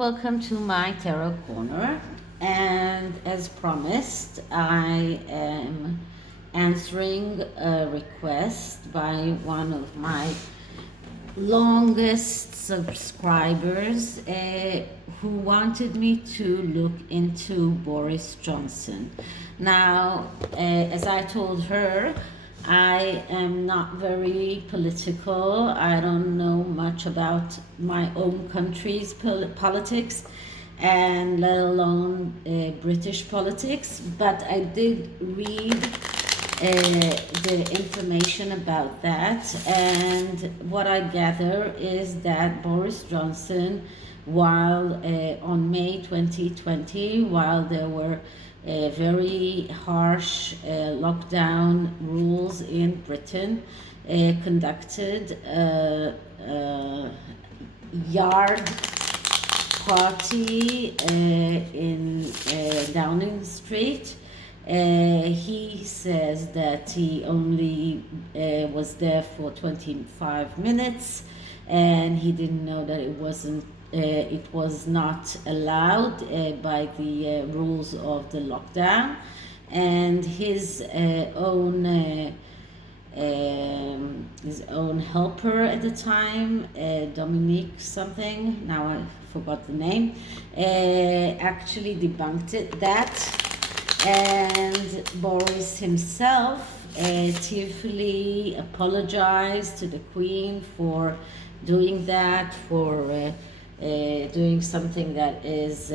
welcome to my Tarot Corner. And as promised, I am answering a request by one of my longest subscribers who wanted me to look into Boris Johnson. Now, as I told her, I am not very political. I don't know much about my own country's politics, and let alone British politics, but I did read the information about that, and what I gather is that Boris Johnson, while on May 2020, while there were very harsh lockdown rules in Britain, conducted a yard party in Downing Street. He says that he only was there for 25 minutes, and he didn't know that it was not allowed by the rules of the lockdown. And his own helper at the time, Dominique something, now I forgot the name, actually debunked that. And Boris himself tearfully apologized to the Queen for doing that, for doing something that is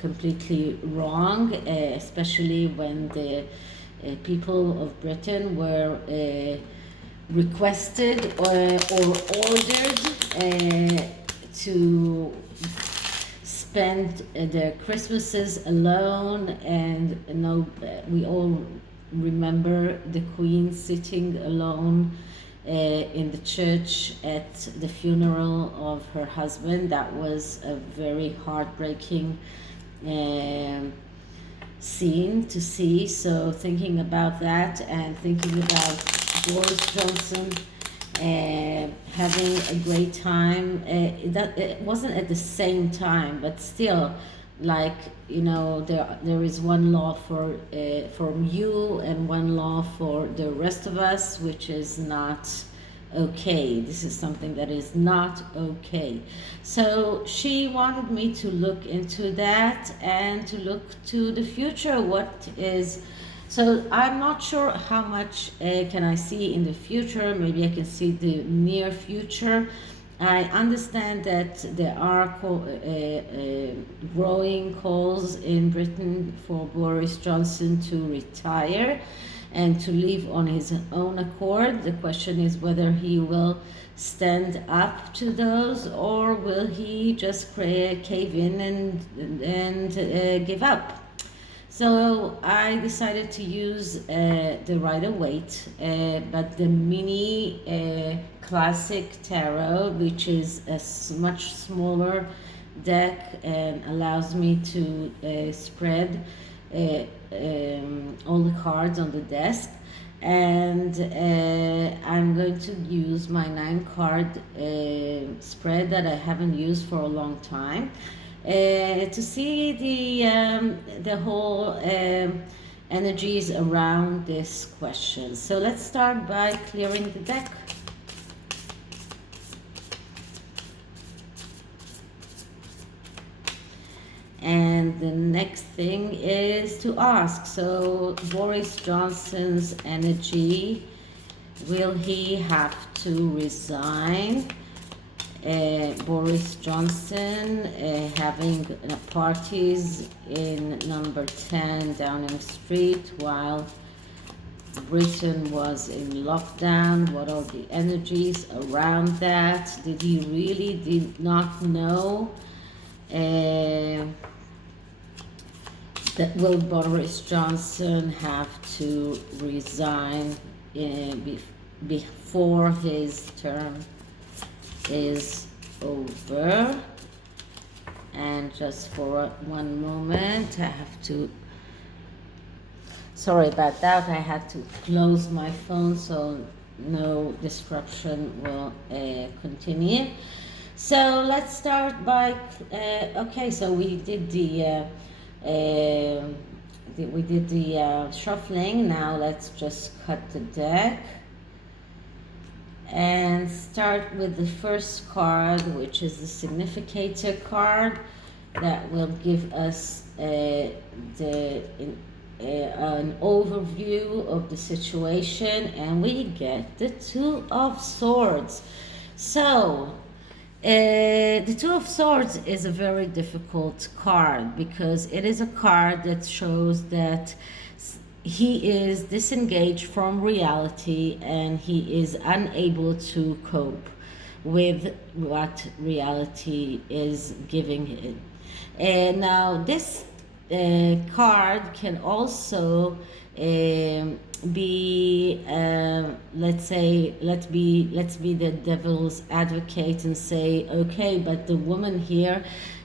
completely wrong, especially when the people of Britain were requested or ordered to spend their Christmases alone. And we all remember the Queen sitting alone in the church at the funeral of her husband. That was a very heartbreaking scene to see. So thinking about that and thinking about Boris Johnson having a great time, it wasn't at the same time, but still, like, there is one law for you and one law for the rest of us, which is not okay. This is something that is not okay. So she wanted me to look into that and to look to the future. So I'm not sure how much can I see in the future. Maybe I can see the near future. I understand that there are growing calls in Britain for Boris Johnson to retire and to leave on his own accord. The question is whether he will stand up to those, or will he just cave in and give up. So I decided to use the Rider-Waite, but the mini classic tarot, which is a much smaller deck and allows me to spread all the cards on the desk. And I'm going to use my 9-card spread that I haven't used for a long time, to see the whole energies around this question. So let's start by clearing the deck. And the next thing is to ask, so Boris Johnson's energy, will he have to resign? Boris Johnson having parties in number 10 Downing Street while Britain was in lockdown. What are the energies around that? Did he really did not know? That will Boris Johnson have to resign before his term is over? And just for one moment, I have to, sorry about that, I had to close my phone so no disruption will continue. So let's start by, okay, so we did the shuffling. Now let's just cut the deck and start with the first card, which is the significator card that will give us an overview of the situation, and we get the Two of Swords. So the Two of Swords is a very difficult card because it is a card that shows that he is disengaged from reality and he is unable to cope with what reality is giving him. And now this card can also be let's be the devil's advocate and say, okay, but the woman here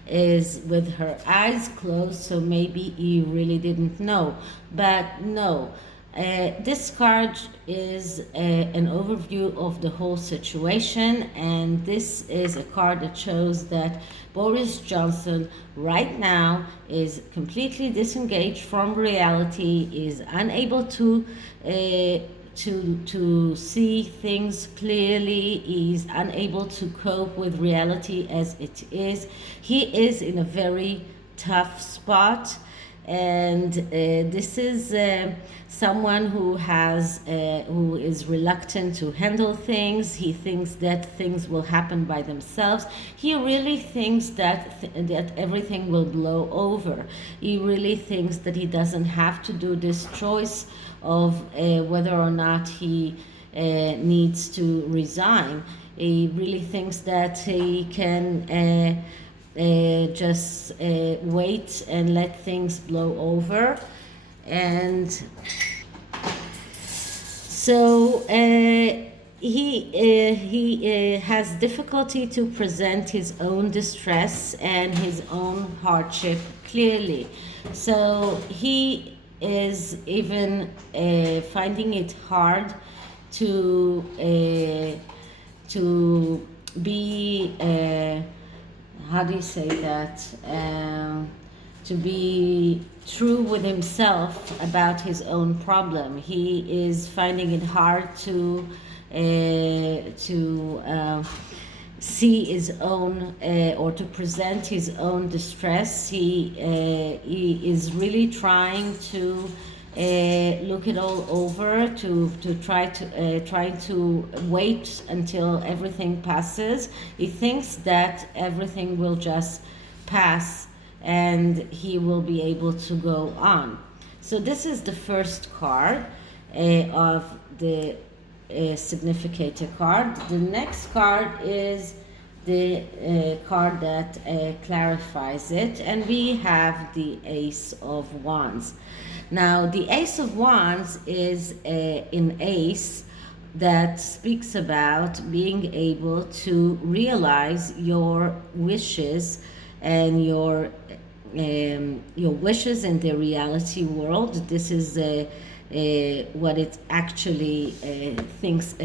is with her eyes closed, so maybe you really didn't know. But no, this card is an overview of the whole situation, and this is a card that shows that Boris Johnson right now is completely disengaged from reality, is unable to see things clearly, is unable to cope with reality as it is. He is in a very tough spot, and this is someone who is reluctant to handle things. He thinks that things will happen by themselves. He really thinks that everything will blow over. He really thinks that he doesn't have to do this choice of whether or not he needs to resign. He really thinks that he can just wait and let things blow over. And so he has difficulty to present his own distress and his own hardship clearly. So he is even finding it hard to be how do you say that? To be true with himself about his own problem. He is finding it hard to see his own or to present his own distress. He is really trying to look it all over, to try to wait until everything passes. He thinks that everything will just pass and he will be able to go on. So this is the first card of the significator card. The next card is the card that clarifies it, and we have the Ace of Wands. Now, the Ace of Wands is an ace that speaks about being able to realize your wishes and your wishes in the reality world. This is what it actually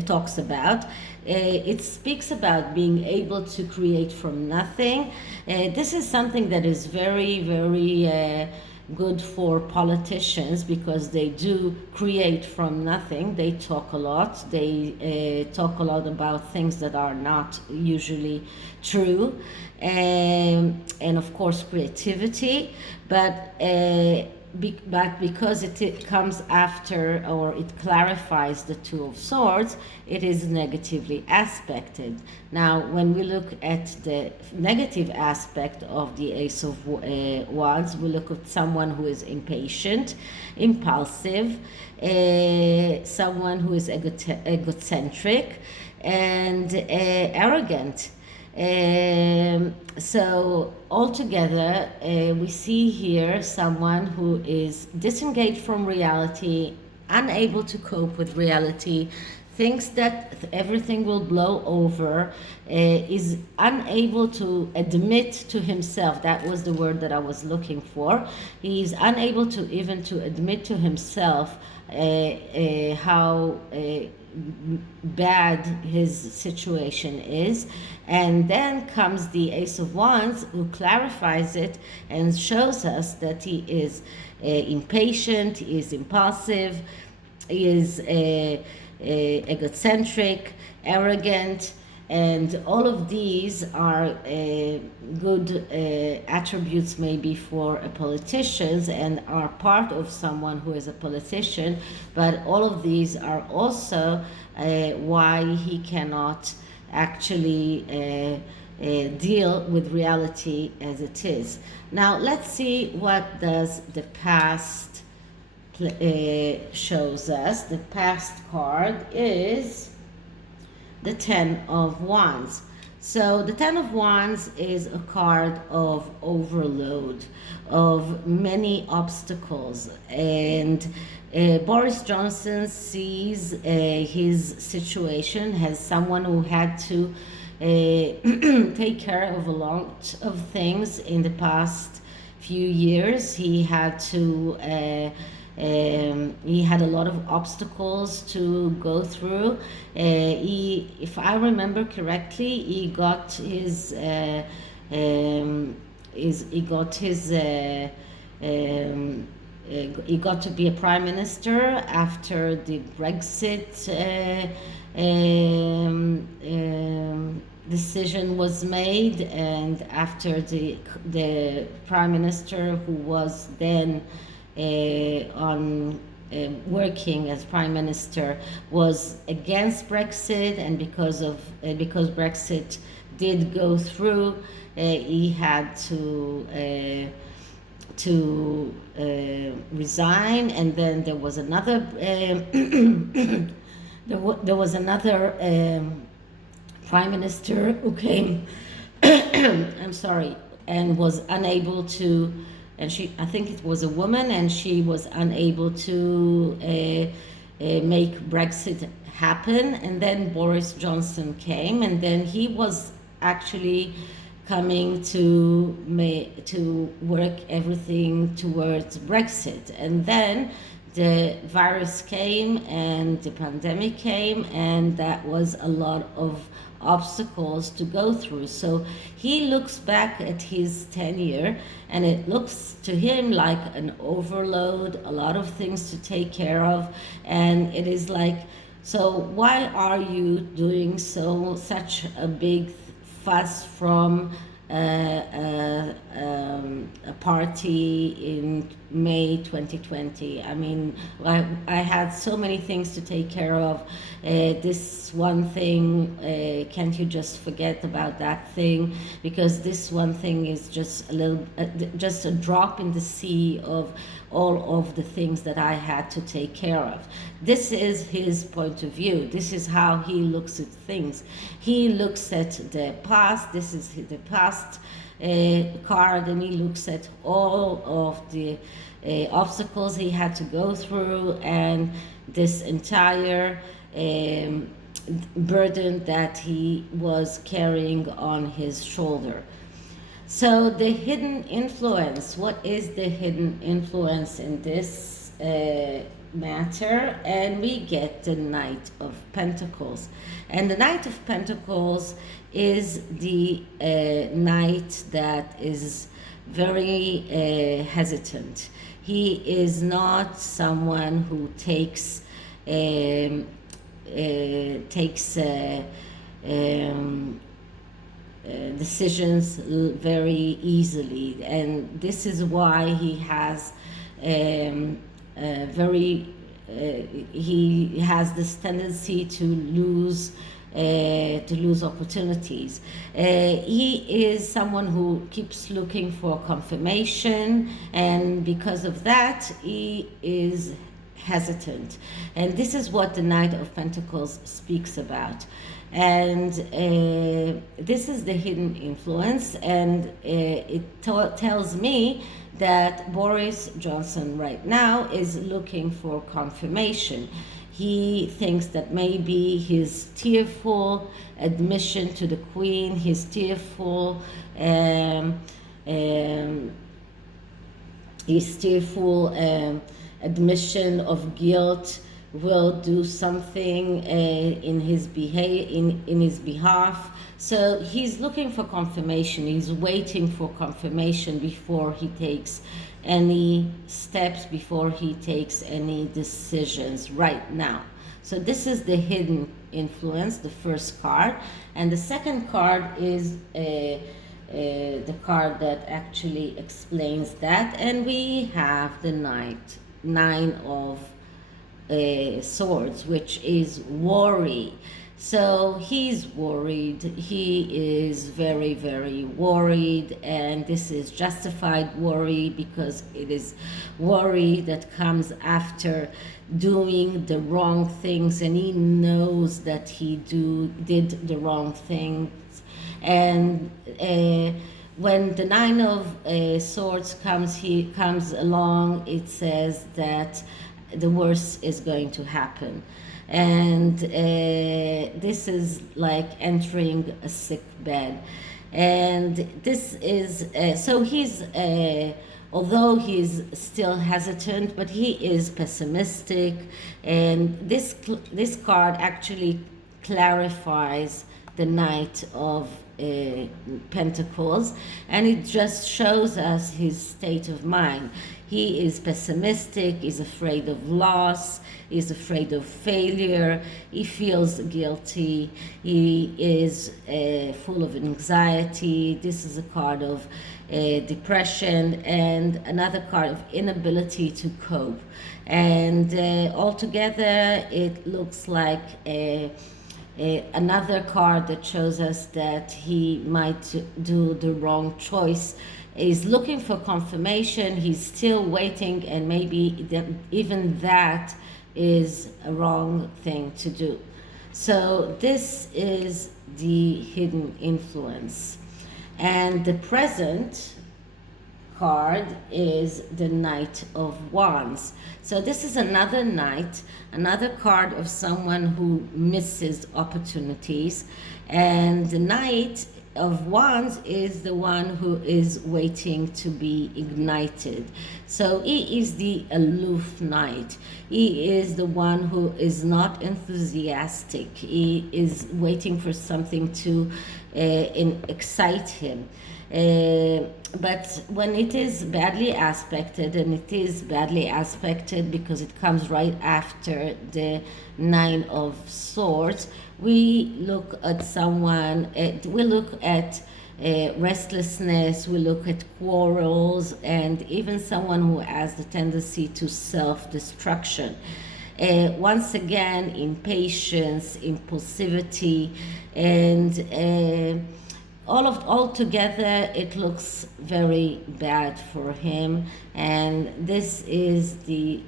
talks about. It speaks about being able to create from nothing. This is something that is very, very good for politicians because they do create from nothing. They talk a lot. They talk a lot about things that are not usually true, and of course creativity. But because it comes after, or it clarifies the Two of Swords, it is negatively aspected. Now, when we look at the negative aspect of the Ace of Wands, we look at someone who is impatient, impulsive, someone who is egocentric, and arrogant. So altogether, we see here someone who is disengaged from reality, unable to cope with reality, thinks that everything will blow over, is unable to admit to himself. That was the word that I was looking for. He's unable to even to admit to himself how bad his situation is. And then comes the Ace of Wands, who clarifies it and shows us that he is impatient, he is impulsive, he is egocentric, arrogant, and all of these are good attributes maybe for a politician and are part of someone who is a politician, but all of these are also why he cannot actually deal with reality as it is. Now let's see what does the past shows us. The past card is the Ten of Wands. So the Ten of Wands is a card of overload, of many obstacles, and Boris Johnson sees his situation as someone who had to take care of a lot of things in the past few years. He had a lot of obstacles to go through. If I remember correctly, he got his he got to be a prime minister after the Brexit decision was made, and after the prime minister who was then working as prime minister was against Brexit, and because Brexit did go through, he had to resign, and then there was another there was another prime minister who came I'm sorry, and was unable to, and I think it was a woman, and she was unable to make Brexit happen. And then Boris Johnson came, and then he was actually coming to work everything towards Brexit. And then the virus came and the pandemic came, and that was a lot of obstacles to go through. So he looks back at his tenure, and it looks to him like an overload, a lot of things to take care of, and it is like, so why are you doing such a big fuss from a party in May 2020? I mean, I had so many things to take care of. This one thing, can't you just forget about that thing? Because this one thing is just just a drop in the sea of all of the things that I had to take care of. This is his point of view. This is how he looks at things. He looks at the past. This is the past card, and he looks at all of the obstacles he had to go through, and this entire burden that he was carrying on his shoulder. So the hidden influence, what is the hidden influence in this matter? And we get the Knight of Pentacles. And the Knight of Pentacles is the knight that is very hesitant. He is not someone who takes decisions very easily, and this is why he has he has this tendency to lose opportunities. He is someone who keeps looking for confirmation, and because of that he is hesitant. And this is what the Knight of Pentacles speaks about. And this is the hidden influence, and it tells me that Boris Johnson right now is looking for confirmation. He thinks that maybe his tearful admission to the Queen, his tearful admission of guilt will do something in his in his behalf. So he's looking for confirmation. He's waiting for confirmation before he takes any steps, before he takes any decisions right now. So this is the hidden influence, the first card. And the second card is the card that actually explains that. And we have the Nine of Swords, which is worry. So he's worried. He is very, very worried, and this is justified worry because it is worry that comes after doing the wrong things, and he knows that he did the wrong things. And when the Nine of Swords comes along, it says that the worst is going to happen. And this is like entering a sick bed. And this is, so he's, although he's still hesitant, but he is pessimistic. And this card actually clarifies the Knight of Pentacles, and it just shows us his state of mind. He is pessimistic, he's afraid of loss, he's afraid of failure, he feels guilty, he is full of anxiety. This is a card of depression, and another card of inability to cope. And altogether it looks like another card that shows us that he might do the wrong choice. Is looking for confirmation. He's still waiting, and maybe even that is a wrong thing to do. So this is the hidden influence. And the present card is the Knight of Wands. So this is another knight, another card of someone who misses opportunities. And the Knight of Wands is the one who is waiting to be ignited. So he is the aloof knight. He is the one who is not enthusiastic. He is waiting for something to excite him. But when it is badly aspected, and it is badly aspected because it comes right after the Nine of Swords, we look at someone, we look at restlessness, we look at quarrels, and even someone who has the tendency to self-destruction. Once again, impatience, impulsivity, and all together it looks very bad for him. And this is the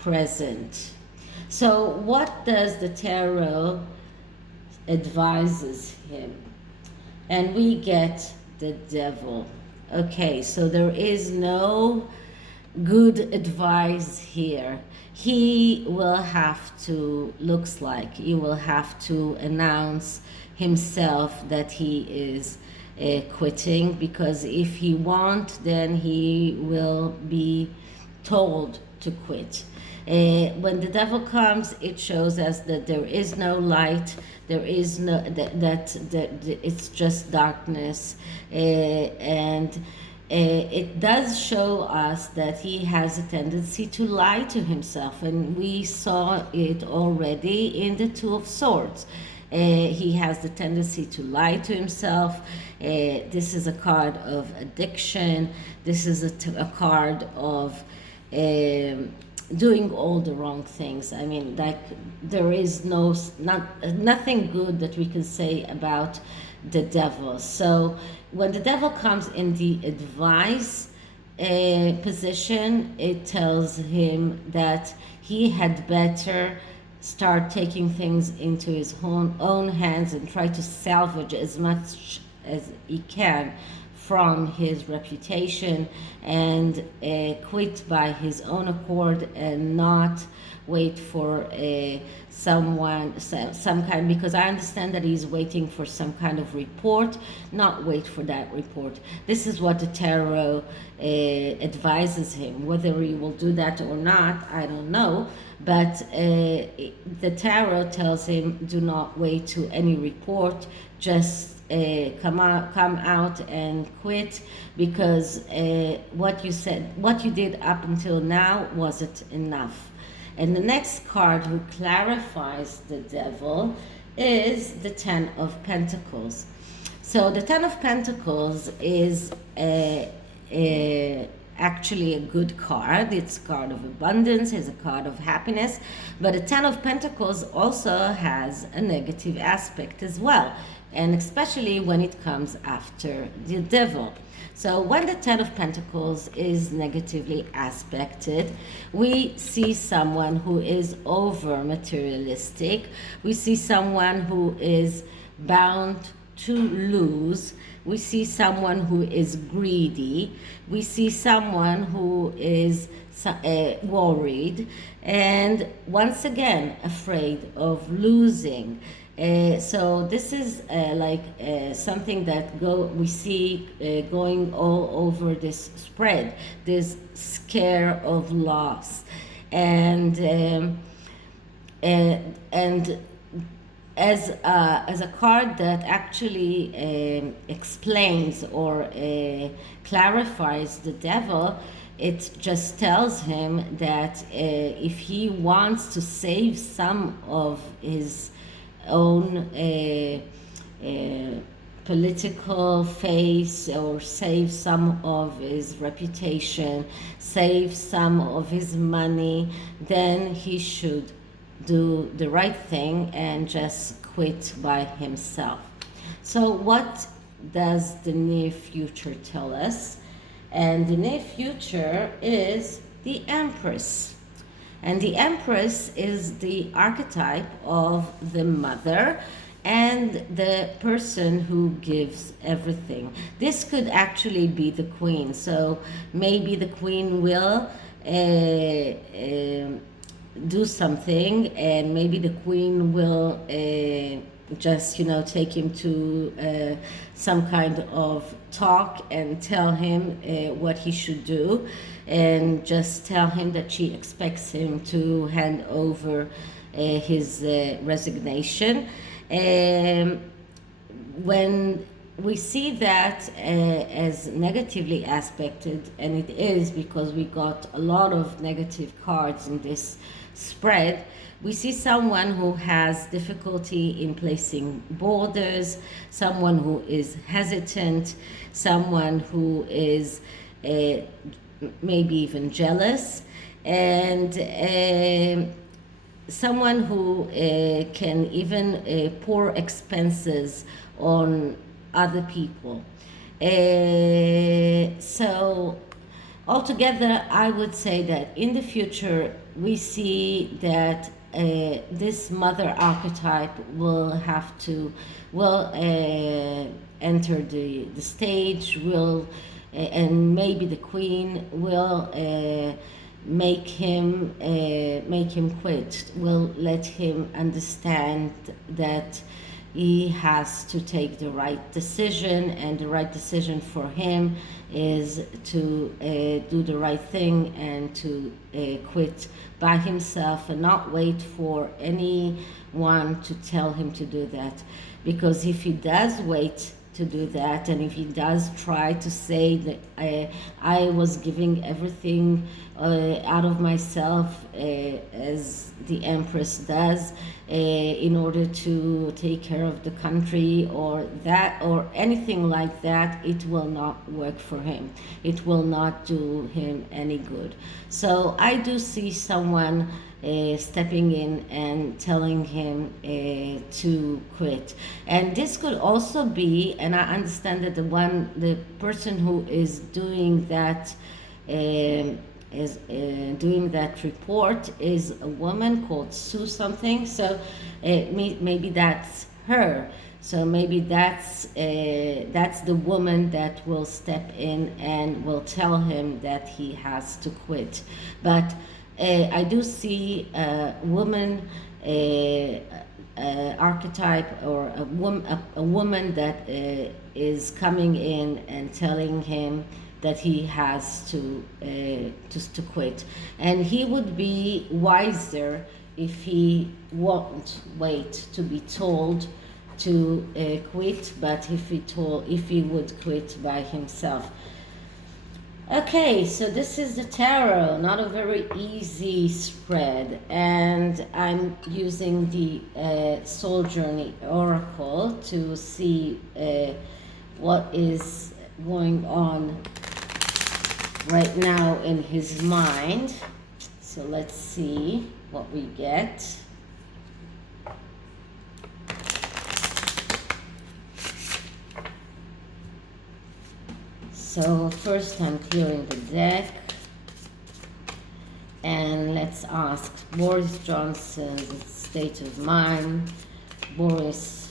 present. So what does the tarot advises him? And we get the Devil. Okay, so there is no good advice here. He will have to, looks like he will have to announce himself that he is quitting, because if he won't, then he will be told to quit. When the Devil comes, it shows us that there is no light, there is no, that it's just darkness, and it does show us that he has a tendency to lie to himself, and we saw it already in the Two of Swords. He has the tendency to lie to himself. This is a card of addiction. This is a card of doing all the wrong things. I mean, like, there is nothing good that we can say about the Devil. So when the Devil comes in the advice position, it tells him that he had better start taking things into his own hands and try to salvage as much as he can from his reputation, and quit by his own accord, and not wait for some kind, because I understand that he's waiting for some kind of report, not wait for that report. This is what the tarot advises him. Whether he will do that or not, I don't know, but the tarot tells him, do not wait to any report, just come out and quit, because what you did up until now wasn't enough. And the next card who clarifies the devil is the Ten of Pentacles. So the Ten of Pentacles is actually a good card. It's a card of abundance, it's a card of happiness, but the Ten of Pentacles also has a negative aspect as well, and especially when it comes after the devil. So when the Ten of Pentacles is negatively aspected, we see someone who is over materialistic. We see someone who is bound to lose. We see someone who is greedy. We see someone who is worried, and once again afraid of losing. So this is something that we see going all over this spread, this scare of loss, and as a card that actually explains or clarifies the devil, it just tells him that if he wants to save some of his own political face, or save some of his reputation, save some of his money, then he should do the right thing and just quit by himself. So what does the near future tell us? And the near future is the Empress. And the Empress is the archetype of the mother and the person who gives everything. This could actually be the Queen. So maybe the Queen will do something, and maybe the Queen will just take him to some kind of talk and tell him what he should do, and just tell him that she expects him to hand over his resignation. When we see that as negatively aspected, and it is because we got a lot of negative cards in this spread, we see someone who has difficulty in placing borders, someone who is hesitant, someone who is maybe even jealous, and someone who can even pour expenses on other people. So altogether, I would say that in the future we see that this mother archetype will enter the stage, and maybe the Queen will make him quit, will let him understand that he has to take the right decision, and the right decision for him is to do the right thing and to quit by himself and not wait for anyone to tell him to do that. Because if he does wait to do that, and if he does try to say that I was giving everything out of myself, as the Empress does, in order to take care of the country, or anything like that, it will not work for him. It will not do him any good. So I do see someone stepping in and telling him to quit. And this could also be, and I understand that the person who is doing that doing that report is a woman called Sue something. So maybe that's her. So maybe that's the woman that will step in and will tell him that he has to quit. But I do see a woman, archetype, or a woman that is coming in and telling him that he has to just to quit, and he would be wiser if he won't wait to be told to quit, but if he would quit by himself. Okay, so this is the tarot, not a very easy spread, and I'm using the Soul Journey Oracle to see what is going on right now in his mind. So let's see what we get. So first I'm clearing the deck, and let's ask Boris Johnson's state of mind. Boris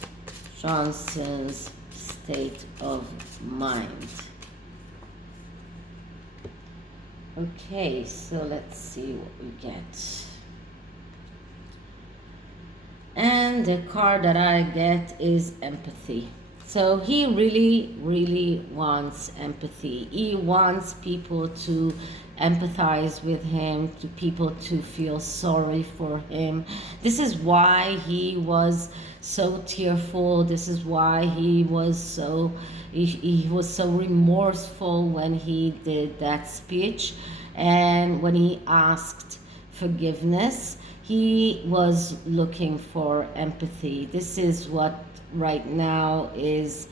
Johnson's state of mind. Okay, so let's see what we get. And the card that I get is empathy. So he really wants empathy. He wants people to empathize with him, to people to feel sorry for him. This is why he was so tearful. This is why he was so remorseful when he did that speech, and when he asked forgiveness, he was looking for empathy. This is what right now is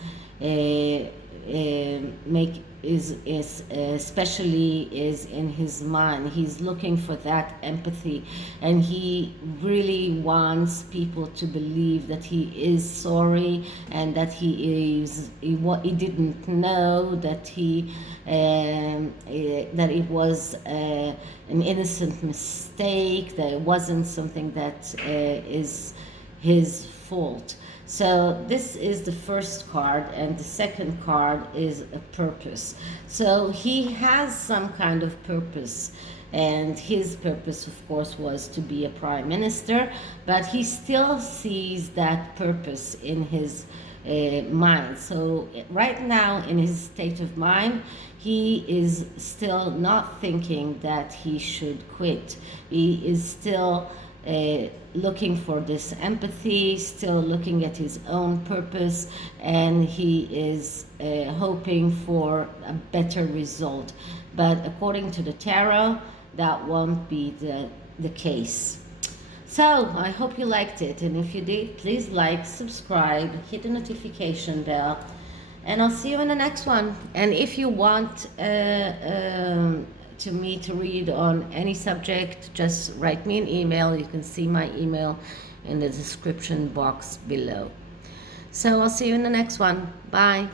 especially is in his mind. He's looking for that empathy, and he really wants people to believe that he is sorry, and that he didn't know that that it was an innocent mistake, that it wasn't something that is his fault. So this is the first card, and the second card is a purpose. So he has some kind of purpose, and his purpose, of course, was to be a prime minister, but he still sees that purpose in his mind. So right now, in his state of mind, he is still not thinking that he should quit. He is still looking for this empathy, still looking at his own purpose, and he is hoping for a better result. But according to the tarot, that won't be the case. So I hope you liked it, and if you did, please like, subscribe, hit the notification bell, and I'll see you in the next one. And if you want to me to read on any subject, just write me an email. You can see my email in the description box below. So I'll see you in the next one. Bye.